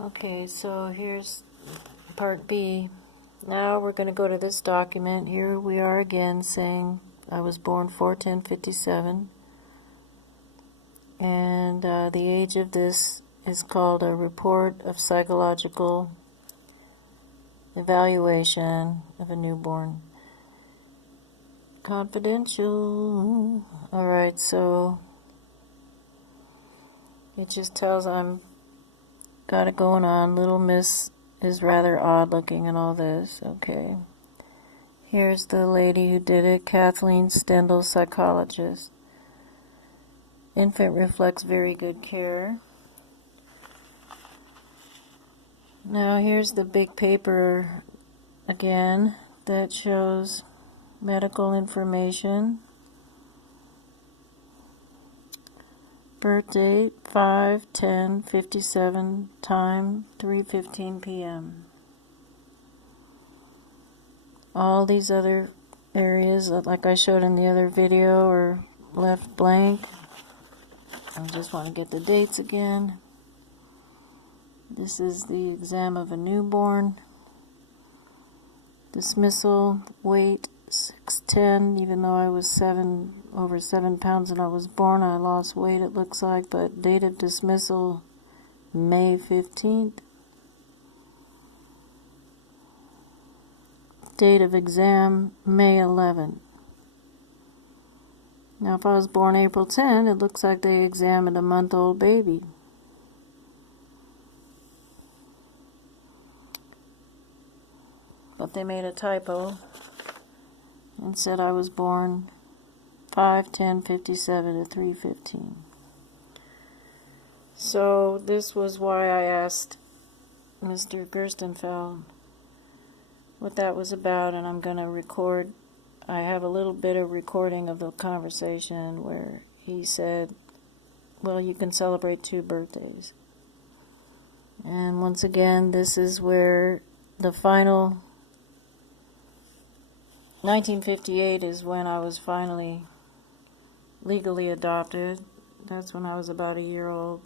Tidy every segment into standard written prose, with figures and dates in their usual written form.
Okay, so here's part B. Now we're going to go to this document. Here we are again saying I was born 4/10/57, and the age of this is called a report of psychological evaluation of a newborn. Confidential. Alright, so it just tells I'm got it going on. Little Miss is rather odd looking and all this. Okay. Here's the lady who did it, Kathleen Stendal, psychologist. Infant reflects very good care. Now here's the big paper again that shows medical information. Birth date 5/10/57, time 3:15 p.m. All these other areas, like I showed in the other video, are left blank. I just want to get the dates again. This is the exam of a newborn. Dismissal, weight 6'10", even though I was over 7 pounds when I was born, I lost weight, it looks like, but date of dismissal, May 15th. Date of exam, May 11th. Now, if I was born April 10, it looks like they examined a month-old baby. But they made a typo and said I was born 5/10/57 at 3:15. So this was why I asked Mr. Gerstenfeld what that was about, and I'm going to record. I have a little bit of recording of the conversation where he said, well, you can celebrate 2 birthdays. And once again, this is where the final 1958 is when I was finally legally adopted. That's when I was about a year old.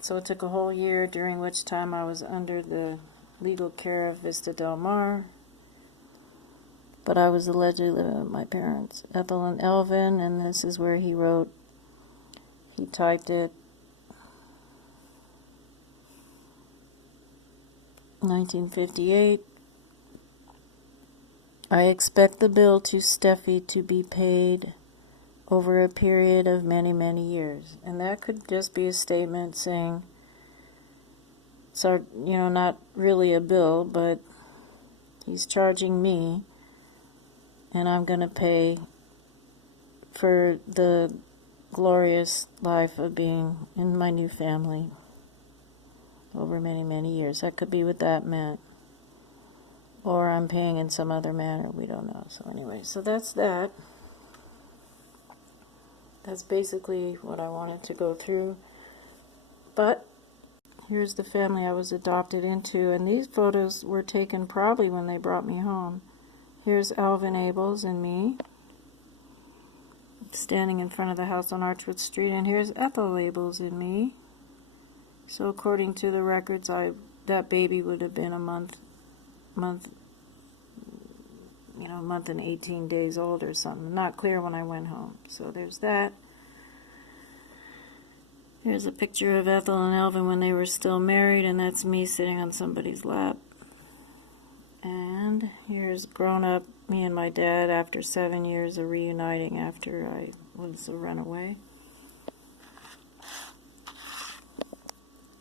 So it took a whole year, during which time I was under the legal care of Vista Del Mar. But I was allegedly living with my parents, Ethel and Elvin, and this is where he wrote, he typed it, 1958. I expect the bill to Steffi to be paid over a period of many, many years. And that could just be a statement saying, so, not really a bill, but he's charging me, and I'm going to pay for the glorious life of being in my new family over many, many years. That could be what that meant. Or I'm paying in some other manner, we don't know. So anyway, so that's that. That's basically what I wanted to go through. But here's the family I was adopted into, and these photos were taken probably when they brought me home. Here's Alvin Abels and me, standing in front of the house on Archwood Street, and here's Ethel Abels and me. So according to the records, that baby would have been a month and 18 days old or something. Not clear when I went home. So there's that. Here's a picture of Ethel and Elvin when they were still married, and that's me sitting on somebody's lap. And here's grown up me and my dad after 7 years of reuniting after I was a runaway.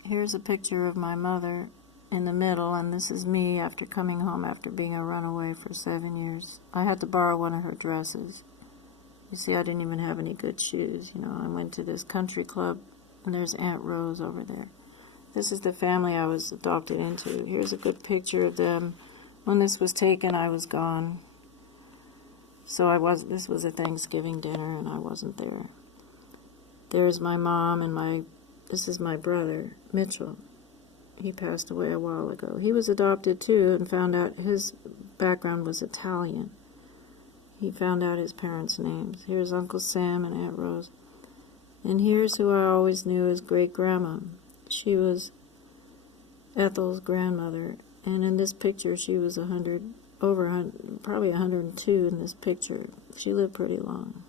Here's a picture of my mother in the middle, and this is me after coming home after being a runaway for 7 years. I had to borrow one of her dresses. You see, I didn't even have any good shoes. I went to this country club, and there's Aunt Rose over there. This is the family I was adopted into. Here's a good picture of them. When this was taken, I was gone. So this was a Thanksgiving dinner, and I wasn't there. There's my mom, and this is my brother, Mitchell. He passed away a while ago. He was adopted too, and found out his background was Italian. He found out his parents' names. Here's Uncle Sam and Aunt Rose. And here's who I always knew as great-grandma. She was Ethel's grandmother. And in this picture, she was probably 102 in this picture. She lived pretty long.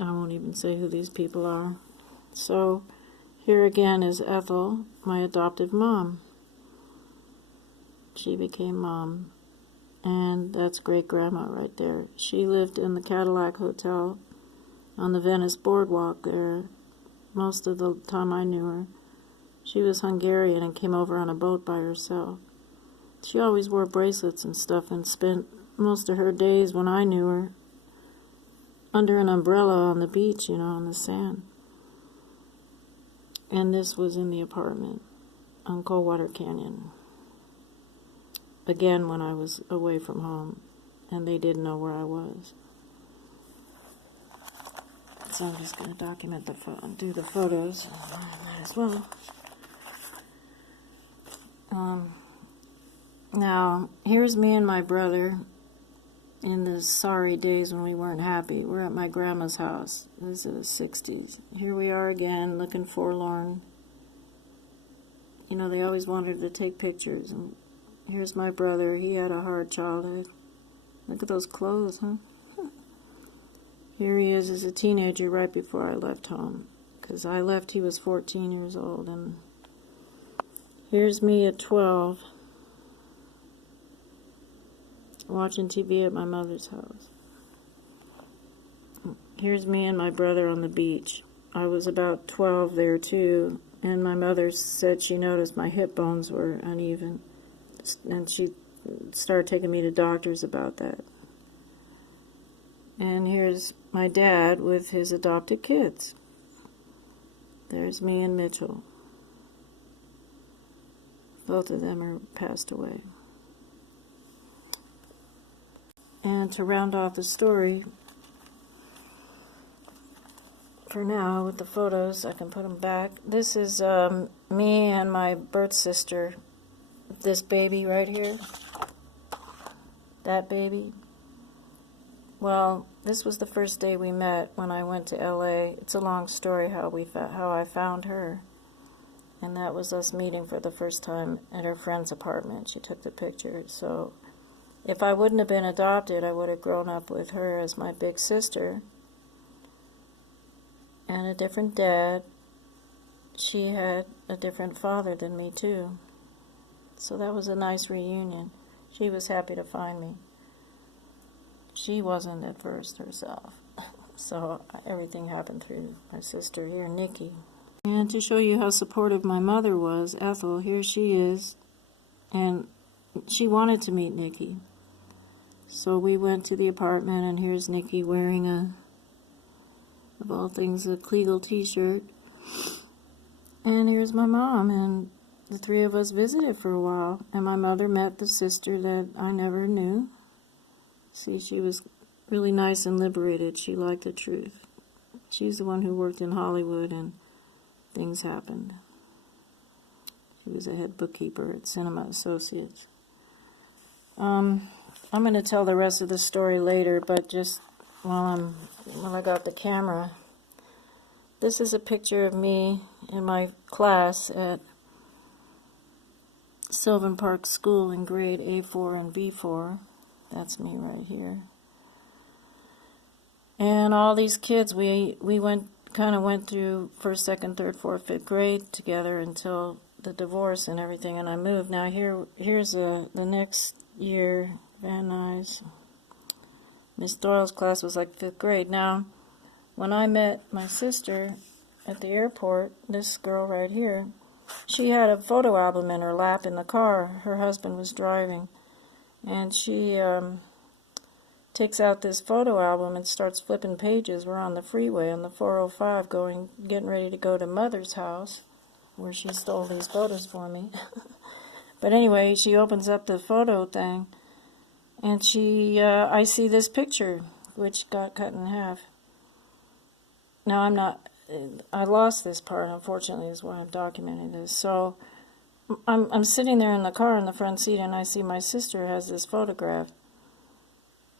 I won't even say who these people are. So here again is Ethel, my adoptive mom. She became mom. And that's great-grandma right there. She lived in the Cadillac Hotel on the Venice Boardwalk there most of the time I knew her. She was Hungarian and came over on a boat by herself. She always wore bracelets and stuff and spent most of her days when I knew her under an umbrella on the beach, on the sand. And this was in the apartment on Coldwater Canyon. Again, when I was away from home, and they didn't know where I was. So I'm just going to document do the photos. Might as well. Now, here's me and my brother in the sorry days when we weren't happy. We're at my grandma's house. This is the 60s. Here we are again, looking forlorn. They always wanted to take pictures. And here's my brother. He had a hard childhood. Look at those clothes, huh? Here he is as a teenager right before I left home. Because I left, he was 14 years old. And here's me at 12. Watching TV at my mother's house. Here's me and my brother on the beach. I was about 12 there too, and my mother said she noticed my hip bones were uneven, and she started taking me to doctors about that. And here's my dad with his adopted kids. There's me and Mitchell. Both of them are passed away. And to round off the story, for now, with the photos, I can put them back. This is me and my birth sister. This baby right here. That baby. Well, this was the first day we met when I went to LA. It's a long story how I found her. And that was us meeting for the first time at her friend's apartment. She took the picture, so if I wouldn't have been adopted, I would have grown up with her as my big sister and a different dad. She had a different father than me, too. So that was a nice reunion. She was happy to find me. She wasn't at first herself. So everything happened through my sister here, Nikki. And to show you how supportive my mother was, Ethel, here she is. And she wanted to meet Nikki. So we went to the apartment, and here's Nikki wearing of all things, a Kleagle t-shirt. And here's my mom, and the three of us visited for a while. And my mother met the sister that I never knew. See, she was really nice and liberated. She liked the truth. She's the one who worked in Hollywood, and things happened. She was a head bookkeeper at Cinema Associates. I'm going to tell the rest of the story later, but just while I got the camera, this is a picture of me in my class at Sylvan Park School in grade A4 and B4. That's me right here. And all these kids, we went through first, second, third, fourth, fifth grade together until the divorce and everything, and I moved. Now here's the next year. Van Nuys. Miss Doyle's class was like 5th grade. Now, when I met my sister at the airport, this girl right here, she had a photo album in her lap in the car. Her husband was driving. And she takes out this photo album and starts flipping pages. We're on the freeway on the 405 getting ready to go to Mother's house, where she stole these photos for me. But anyway, she opens up the photo thing, and I see this picture, which got cut in half. Now I lost this part, unfortunately, is why I'm documenting this. So I'm sitting there in the car in the front seat, and I see my sister has this photograph.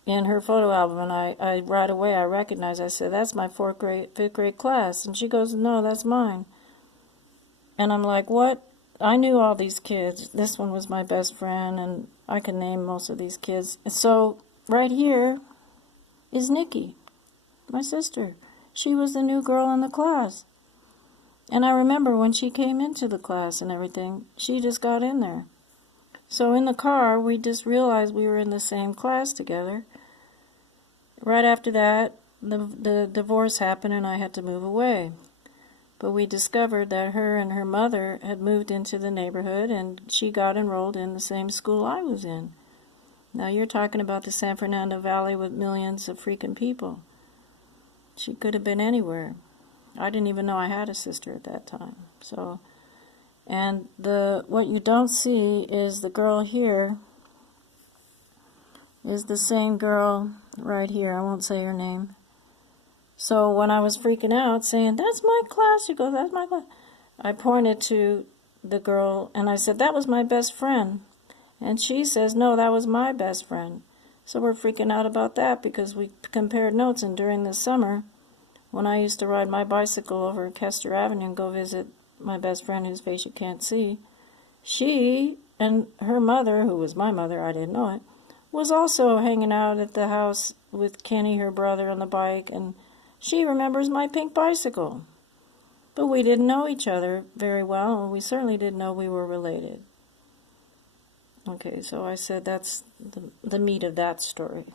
in her photo album, and I right away I recognized. I said, "That's my fifth grade class," and she goes, "No, that's mine." And I'm like, "What?" I knew all these kids. This one was my best friend, and I could name most of these kids. And so right here is Nikki, my sister. She was the new girl in the class. And I remember when she came into the class and everything, she just got in there. So in the car, we just realized we were in the same class together. Right after that, the divorce happened and I had to move away. But we discovered that her and her mother had moved into the neighborhood and she got enrolled in the same school I was in. Now you're talking about the San Fernando Valley with millions of freaking people. She could have been anywhere. I didn't even know I had a sister at that time. So, and what you don't see is the girl here is the same girl right here. I won't say her name. So when I was freaking out saying, "That's my class," she goes, "That's my class," I pointed to the girl and I said, "That was my best friend." And she says, "No, that was my best friend." So we're freaking out about that because we compared notes, and during the summer, when I used to ride my bicycle over Kester Avenue and go visit my best friend whose face you can't see, she and her mother, who was my mother, I didn't know it, was also hanging out at the house with Kenny, her brother, on the bike, and she remembers my pink bicycle. But we didn't know each other very well, and we certainly didn't know we were related. Okay, so I said that's the meat of that story.